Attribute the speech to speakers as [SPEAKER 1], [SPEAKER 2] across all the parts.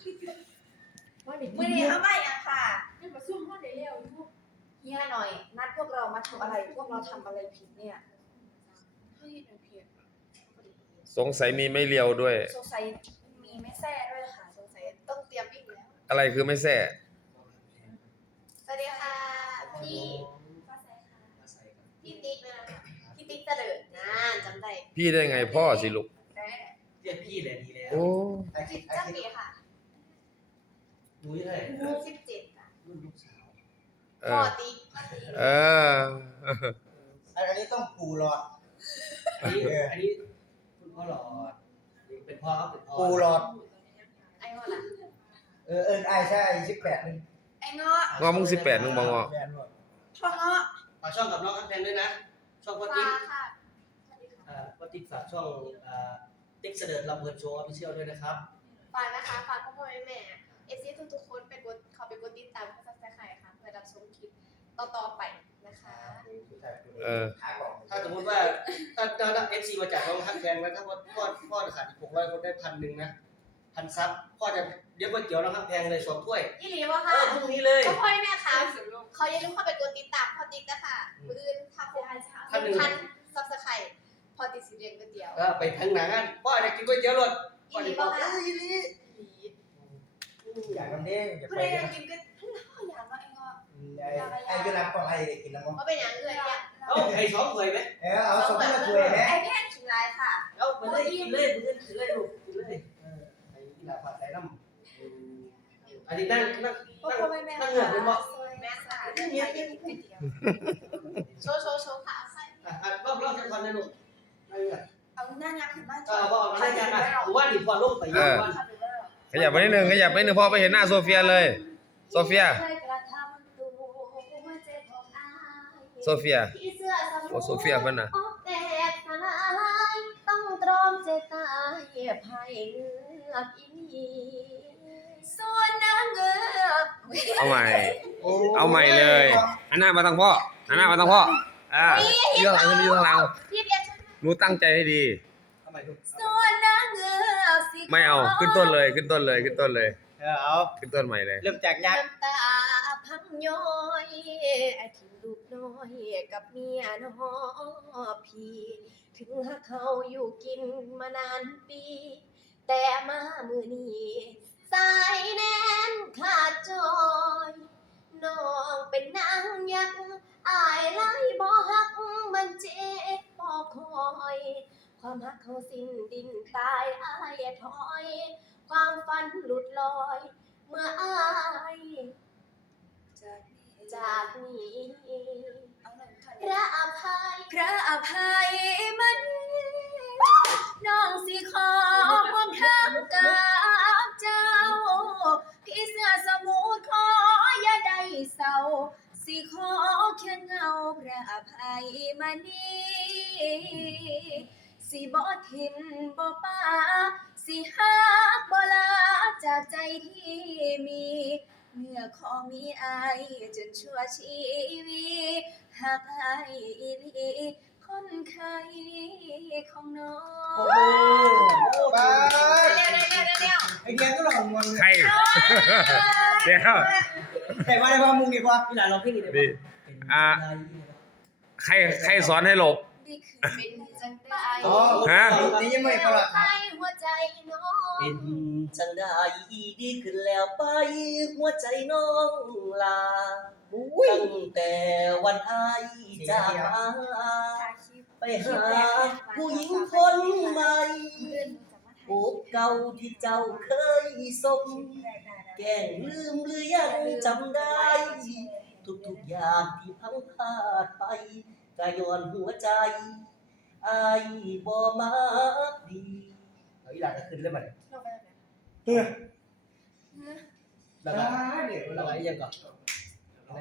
[SPEAKER 1] มื้อนี้ทำไมอะค่ะ
[SPEAKER 2] เป็นประชุมพ่อได้แล้วลูก
[SPEAKER 1] เฮียหน่อยนัดพวกเรามาทำอะไรพวกเราทำอะไรผิดเนี่ยให้เป็นเพียร
[SPEAKER 3] สงสัยมีไม่เลียวด้วย
[SPEAKER 1] สงสัยมีไม่แซ่ด้วยค่ะสงสัยต้องเตรียมวิ่งแล้ว
[SPEAKER 3] อะไรคือไม่แซ่
[SPEAKER 1] สวัสดีค่ะพี่ฟ้าใสค่ะพี่ติ๊กนะคะพี่ติ๊กเจริญจำได้
[SPEAKER 3] พี่ได้ไงพ่อสิลูก
[SPEAKER 4] เรียกพี่เลยดีแล้ว
[SPEAKER 3] โอ้
[SPEAKER 1] พี่เจ้าปีค่ะ
[SPEAKER 4] หนูยังไง
[SPEAKER 1] 17ค่ะ
[SPEAKER 4] รุ่นลูกสาว
[SPEAKER 3] เอ
[SPEAKER 1] พ่อ
[SPEAKER 3] อ
[SPEAKER 1] ติ๊ก
[SPEAKER 3] เออ
[SPEAKER 5] อันนี้ต้องปูหลอด
[SPEAKER 4] อันนี้คุณพ่อหลอดเป็นพ่อครับเป็นพ่อ
[SPEAKER 5] ปูหลอด
[SPEAKER 1] ไอ้งอล่ะ
[SPEAKER 5] ไอ้ใช่18นึง
[SPEAKER 1] ไอ้งอ
[SPEAKER 3] งอมึง18มึงบ่งอ
[SPEAKER 5] แม่นบ่
[SPEAKER 1] พ่องอ
[SPEAKER 4] ฝากช่องกับน้องข้างแพงด้วยนะ ช่องพ่อ
[SPEAKER 1] ฟ้า
[SPEAKER 4] ติ๊ก
[SPEAKER 1] ค่ะ
[SPEAKER 4] พ่อติ๊กฝากช่องติ๊กเสด็จลำเพลินโชว์ออฟฟิเชียลด้วยนะครับ
[SPEAKER 1] ฝากนะคะฝากพ่อพ่อแม่เอฟซีทุกๆคนไปกดเขาไปกดติดตามเขาซับสไครต์ค่ะเพื่อรับชมคลิปต่อๆไปนะคะ
[SPEAKER 3] เออ
[SPEAKER 5] ขากล่อง
[SPEAKER 4] ถ้าสมมติว่าถ้าเอฟซีมาจากน้องข้างแพงแล้วถ้าพ่อขาดอีก600 คนได้1,000นะ1,000 ซับพ่อจะเลี้ยงก๋วยเตี๋ยวน้องข้างแพงเลย2 ถ้วย
[SPEAKER 1] ยี่หลีวะ
[SPEAKER 4] เอ
[SPEAKER 1] ค่ะ
[SPEAKER 4] อพรุ่งนี้เลย
[SPEAKER 1] พ่อพ่อแม่ค่ะเขาอย่าลืมเข้าไปกดติดตามพ่อติ๊กนะคะมืออื่นทำเป็นพันซับสไครต์พอติ๊กสิเรียนก๋วยเตี๋ยว
[SPEAKER 4] ไปทั้งหนังอ่ะพ่อจะกินก๋วยเตี๋ยวรถพ่อ
[SPEAKER 1] ยี่หลี
[SPEAKER 4] จะบอ
[SPEAKER 1] วะ
[SPEAKER 4] ก
[SPEAKER 1] ค่ะ
[SPEAKER 4] อีลี
[SPEAKER 5] อยากทำเด้งอย่า
[SPEAKER 1] ผู้
[SPEAKER 5] ไป
[SPEAKER 1] ใดอยากกินก็พ่ออยากมาไอ้งอ
[SPEAKER 5] ไอ้ก็รับกล่องให้ได้กินแล้วมั้ง
[SPEAKER 1] เขาเป็นอย่างเอื่อยเนี่ย
[SPEAKER 4] เอาไข่2 ถ้วยไหม
[SPEAKER 5] เอาสมมาช่วยแม่
[SPEAKER 1] ไอ้แค่กินไรค่ะ
[SPEAKER 4] เอาไปเลยกินเลยกินเลยลูกกินเลยไอ้กีฬาผัดใส่น้ำอันนี้นั่ง
[SPEAKER 1] พ่อพ่อแม่แม่
[SPEAKER 4] นั่งเหงื่อเป็นบ่
[SPEAKER 1] แม่ค่ะโชว์ค่ะใส่
[SPEAKER 4] รอบจะคอนเลยลูกนั่งเหงื่อ
[SPEAKER 1] เอาหน้ายักษ์ขึ้นมา
[SPEAKER 4] บอกอะไรกันอ่ะหรือว่าดิพอลงไปเยอะว่า
[SPEAKER 3] ขยับไปนิดนึงพ่อไปเห็นหน้าโซเฟียเลย โซเฟีย โซเฟีย โอ้โซเฟียเพิ่นน่ะ
[SPEAKER 1] ต้องตรอมใจตายไผ่เงือกอีนีส่วนนางเงือก
[SPEAKER 3] เอาใหม่ เอาใหม่เลยหันหน้ามาทางพ่อหันหน้ามาทางพ่อเรื่องอะไรอยู่ข้างหลัง
[SPEAKER 1] พี่เบียร์ช่วย
[SPEAKER 3] หนูตั้งใจให้ดี
[SPEAKER 4] ทำไมลูก
[SPEAKER 1] ส่วนนางเงือกสิ
[SPEAKER 3] ไม่เอาขึ้นต้นเลยขึ้นต้นเลย
[SPEAKER 5] เอา
[SPEAKER 3] ขึ้นต้นใหม่เลย
[SPEAKER 5] เริ่มจากยักษ์
[SPEAKER 1] น้ำตาพังย้อยอาทิตย์ลูกน้อยกับเมียน้อพี่ถึงหากเขาอยู่กินมานานปี แต่มามือนี้สายแน่นขาดจอยน้องเป็นนางยักษ์อายไล่บ่ฮักมันเจ็บบ่คอยความฮักเขาสิ้นดินตายอายถอย ความฝันหลุดลอย เมื่ออายจากนี้พระอภัยมันน้องสิขอความทางกับเจ้า พี่เสื้อสมุทรขออย่าได้เศร้า สิขอแค่เงาพระอภัยมานี้สิบ่ทิมบ่ป้าสิหักบ่ลาจากใจที่มีเมื่อขอมีอายจนชั่วชีวิตหักอายอีหลีคนไข้ของน้อง
[SPEAKER 5] โอ้โหไป
[SPEAKER 1] เร็ว
[SPEAKER 5] ไอเดียก็ลองมัน
[SPEAKER 3] ใคร เดี๋ยว
[SPEAKER 5] แต่ว่าได้ว่ามึงดีกว่า
[SPEAKER 4] พี่หลานร้องเพลงนี้ได้
[SPEAKER 3] นี่ ใครสอนให้หลบ
[SPEAKER 1] นี่คือเป็นจังได้
[SPEAKER 3] ฮะ
[SPEAKER 5] นี่ยังไม่ตลอด
[SPEAKER 1] ให้หัวใจน้อง
[SPEAKER 4] เป็นจังได้ดีขึ้นแล้วไปหัวใจน้องลาตั้งแต่วันอายจากมาไปหาผู้หญิงคนใหม่โอบเก่าที่เจ้าเคยสมแกล้งลืมหรือยังจำได้ ทุกอย่างที่พังพลาดไปก็ย้อนหัวใจอายบ่มาดีเอาอีหลานก็ขึ้นเลยมันแล้วก็แล้วก็ยังก่อนอะไร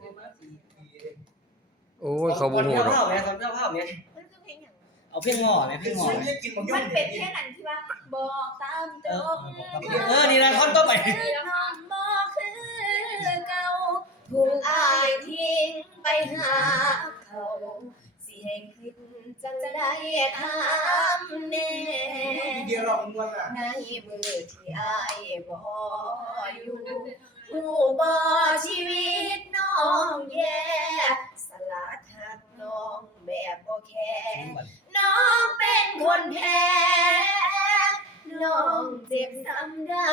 [SPEAKER 3] โอ้ยเขาบ่ฮู้ดอก
[SPEAKER 4] เจ้าภาพเนี่ยเจ้าภาพเนี่ย
[SPEAKER 1] มันคือเพลงอย่าง
[SPEAKER 4] เอาเพลงหม้อเนี่ยเพลงหม้อ
[SPEAKER 5] ไม่กินหมกยุ่
[SPEAKER 1] มั
[SPEAKER 5] ง
[SPEAKER 1] นเป็นแค่นั้นที่ว่าบอกตามตรง
[SPEAKER 4] นี่นะท่อนต่อไป
[SPEAKER 1] น้องบอกคือเก่าถูกอายทิ้งไปหาเขาสิให้คิดจังได้ทำแน่
[SPEAKER 5] เดียวลองมันอ่ะ
[SPEAKER 1] ในมือที่อายบ่อยู่ผู้บ่ชีวิตน้องแย่สลัดหักน้องแบบบ่แค่น้องเป็นคนแพ้น้องเจ็บซ้ำใด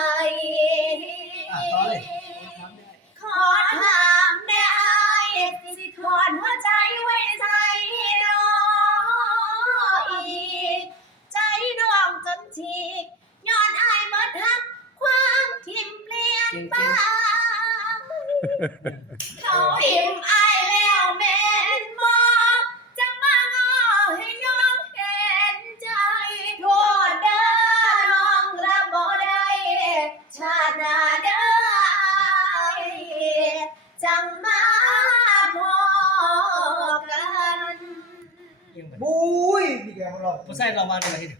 [SPEAKER 1] ขอถามได้สิถอนหัวใจไว้ใจน้องอีกใจน้องจนฉีกย้อนอายหมดหักความทิมเปลี่ยนไปเขาทิมอายแล้วแม่นบ่จะมางอให้น้องเห็นใจโทษเด้อน้องรับบ่ได้ชาติหน้าเด้อจังมาพอกัน
[SPEAKER 5] บุ้ยพี่แกมาหลอก
[SPEAKER 4] ผู้ชายเรามาในประเทศ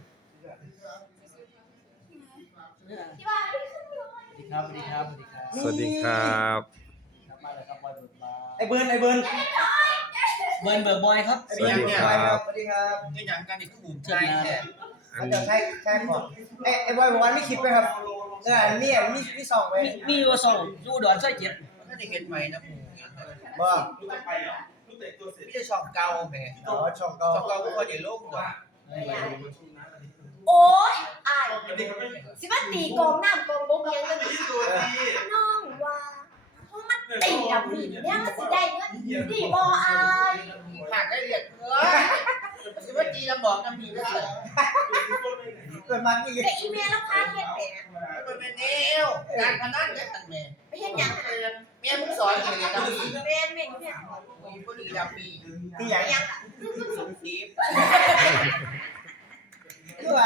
[SPEAKER 1] ที่ว่า
[SPEAKER 4] สวัสดีครับสวัสดีครับ
[SPEAKER 3] สวัสดีครับ
[SPEAKER 4] ครับมาเลยครับบอยเบิร์ดมา
[SPEAKER 5] ไอ้เบิร์น
[SPEAKER 4] เบิร์ดเบิร์ดบอยครับ
[SPEAKER 3] สวัสดีครับ
[SPEAKER 5] สวัสดีครับ
[SPEAKER 6] นี่อย่างการอีกกลุ่ม
[SPEAKER 4] เชิญนะ
[SPEAKER 3] อัน
[SPEAKER 5] เดี๋ยวใช่ก่อนไอ้บอยบอกว่าไม่คิดไปครับมีสองไป
[SPEAKER 4] มีอยู่สองอยู่ดอนซอย7
[SPEAKER 6] ถ้าได้เห็นใหม่นะหมู
[SPEAKER 5] บ่
[SPEAKER 6] พี่จะช่องเก่าแหม
[SPEAKER 5] อ๋อช่องเก่า
[SPEAKER 6] ช่องเก่าก็พอเดี๋ยวโลกหรอก
[SPEAKER 1] โอ๊ยอายสิว่าตีกองน้ำกองบุกยังกันน้องว่าเพราะมันตีดับนี่เนี่ยมันสิได้เงินดีบ่อาย
[SPEAKER 6] หากได้เรียกสิว่าจีลำบอกน้ำมีได้เลย
[SPEAKER 5] เกิดมากี่
[SPEAKER 1] แต่อีเมลแล้วพาเฮ็ดแหม
[SPEAKER 6] มันเป็นแนวการพนันได้ทันแม่
[SPEAKER 1] ไปเฮ็ดหยังหา
[SPEAKER 6] เมียมึงสอนอย่างนี้น้ำมี
[SPEAKER 1] แม่นแม่น
[SPEAKER 6] มีพอดีดำมี
[SPEAKER 5] ที่อย่าง
[SPEAKER 1] หยังอ่ะ
[SPEAKER 6] สมทีฟ
[SPEAKER 5] คือว่า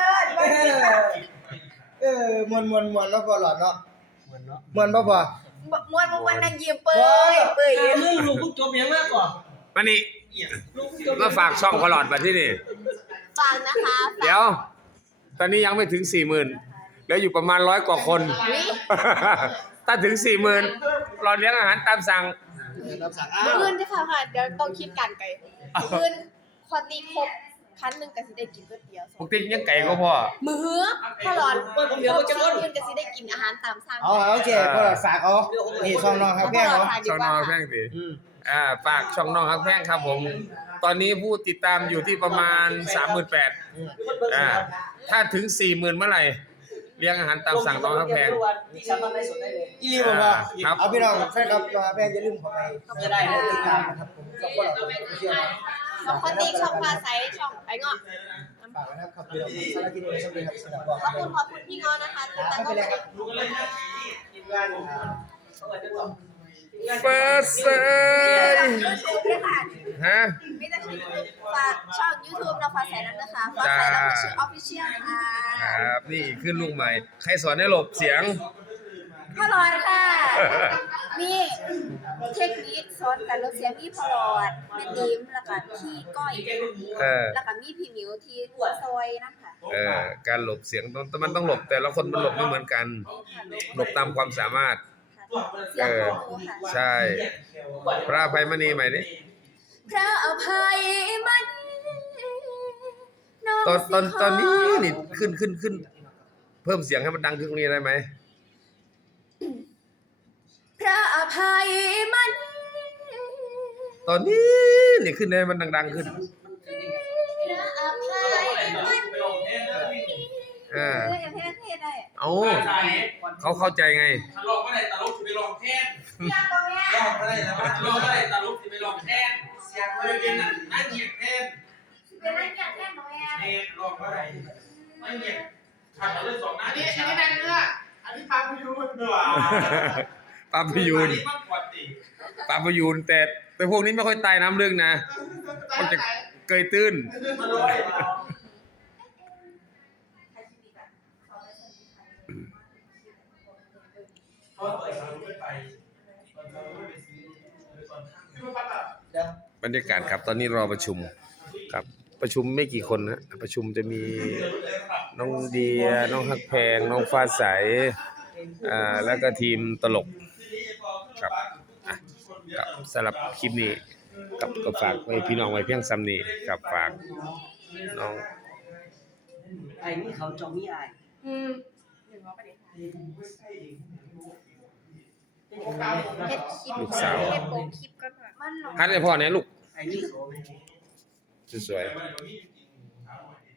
[SPEAKER 5] มวนแล้วพอหลอดเนาะ
[SPEAKER 4] เหมือนเนาะ
[SPEAKER 5] มวนบ่พอ
[SPEAKER 1] มวนบ่วันนั่งยิ้มเปื่อยเปื่อย
[SPEAKER 4] เรื่องลูกผู้จบยังมากกว่า
[SPEAKER 3] มานี่
[SPEAKER 4] ลูกผู้จบ
[SPEAKER 3] มาฝากช่องพลอดมาที่นี่
[SPEAKER 1] ฟังนะคะ
[SPEAKER 3] เดี๋ยว ตอนนี้ยังไม่ถึง 40,000แล้วอยู่ประมาณ100กว่าคน ถ้าถึง 40,000เราเลี้ยงอาหารตามสั่ง
[SPEAKER 6] รับสั่ง
[SPEAKER 1] มื้อนี้ค่ะเดี๋ยวต้องคิดกันไกลมื้อควอนตีครบคันนึงก็สิได้กินก๋วยเตี๋ยว
[SPEAKER 3] ปกติยังไก่ก็พอ
[SPEAKER 1] มื้อพอหลอนเดี๋ยวจะมื้อก็สิได้กินอาหารตามสั่ง
[SPEAKER 5] เอาโอเคพอหลอดฝากเอานี่ช่องน้องครับแก้ว
[SPEAKER 3] ช่องน้องฮักแพงสิฝากช่องน้องฮักแพงครับผม ตอนนี้ผู้ติดตามอยู่ที่ประมาณ 38,000ถ้าถึง 40,000เมื่อไหร่เลี้ยงอาหารตามสั่งน้องฮักแพง
[SPEAKER 4] ที่สามารถได้สดได้เลย
[SPEAKER 5] อีลีบอกว่า
[SPEAKER 3] ครับ
[SPEAKER 5] เอาพี่น้องแฟนครับแม่อย่าลืมเข้าไปติดตามนะครับผมช่องพวกเราเชื่อ
[SPEAKER 1] ช่องควอนตีช่องฟ้าใสช่องไปเงาะ
[SPEAKER 5] ฝากนะครับพี่น้องสารกินเลยสวัสดีครับสำหรับบอก
[SPEAKER 1] ขอบคุณพี่เงาะนะคะติดตาม
[SPEAKER 5] ไม่
[SPEAKER 1] ก็
[SPEAKER 5] เป็นไร
[SPEAKER 1] ไป
[SPEAKER 5] ครับ
[SPEAKER 3] เปิดเซยฮะ
[SPEAKER 1] ไม่ได้ชื่อฝากช่อง YouTube น้องฟ้าใสนั้นนะคะฟ้าใสเราชื่อ Official ค่ะ
[SPEAKER 3] ครับนี่ขึ้นลูกใหม่ ใครสอนให้หลบเสียง
[SPEAKER 1] พ่อหลอดค่ะนี่เทคนิคสอนการลดเสียงพี่พ่อหลอดแม่ดิมแล้วก็พี่ก้อย แล้วก็มีพี่หมิวที่ซอยนะคะ
[SPEAKER 3] การหลบเสียงมันต้องหลบแต่ละคนมันหลบไม่เหมือนกัน หลบตามความสามารถ
[SPEAKER 1] เสียงของหนูค่ะ
[SPEAKER 3] ใช่พระอภัยมณีใหม่ดิ
[SPEAKER 1] พระอภัยมัน
[SPEAKER 3] ตอนนี้นี่ขึ้น เพิ่มเสียงให้มันดังขึ้นตรงนี้ได้ไหม
[SPEAKER 1] พระอภัยมัน
[SPEAKER 3] ตอนนี้นี่ขึ้นให้มันดังๆขึ้น
[SPEAKER 1] พระอภัยมัน อย่างเพศได้
[SPEAKER 3] เอาเขาเข้าใจไง
[SPEAKER 7] ถ้าลองไม่ได้ตลกสิไปลองแทน
[SPEAKER 1] ยากตรงเนี้ย
[SPEAKER 6] ลองไม่ได้นะ
[SPEAKER 7] ลองไม่ได้ตลกสิไปลองแทนเสียงเลยเป็นนั่นเหยียบแทน
[SPEAKER 1] เป็นนักอยากแค่ตรงเนี้ย
[SPEAKER 7] แทนลองไม่ได้ไม่เหยียบขาดเลย2 หน้า
[SPEAKER 6] อันนี้แดงเนื้ออันนี้ปลาพยูนเนื้อ
[SPEAKER 3] ปลาพยูน
[SPEAKER 7] อันนี้มากกว่าติ
[SPEAKER 3] ปลาพยูนแต่พวกนี้ไม่ค่อยตายน้ำลึกนะ มันจะเกยตื้น
[SPEAKER 7] มาลอย เขาเปิดทางไม่ไปตอนเราไม่ไปซื้อเลยตอนข้างคือมันแบบ
[SPEAKER 3] บรรยากาศครับตอนนี้รอประชุมครับประชุมไม่กี่คนนะประชุมจะมีน้องเดียน้องฮักแพงน้องฟ้าใสแล้วก็ทีมตลกครับกับสำหรับคลิปนี้กับฝากไว้พี่น้องไว้เพียงซ้ำนี้กับฝากน้อง
[SPEAKER 4] ไอ้นี่เขาจองนี่ไอ้
[SPEAKER 1] เดี๋ยวว่าประเด็นเฮ็ดคลิป
[SPEAKER 3] ลูกสาว
[SPEAKER 1] เฮ็ดโปคลิปก็มันหรอ
[SPEAKER 3] ฮัดให้พ่อแหน่ลูก
[SPEAKER 5] ไอ้นี่โส
[SPEAKER 3] สวย
[SPEAKER 7] แต่ว่าเดี๋ยวนี้จริงๆถามหน่อย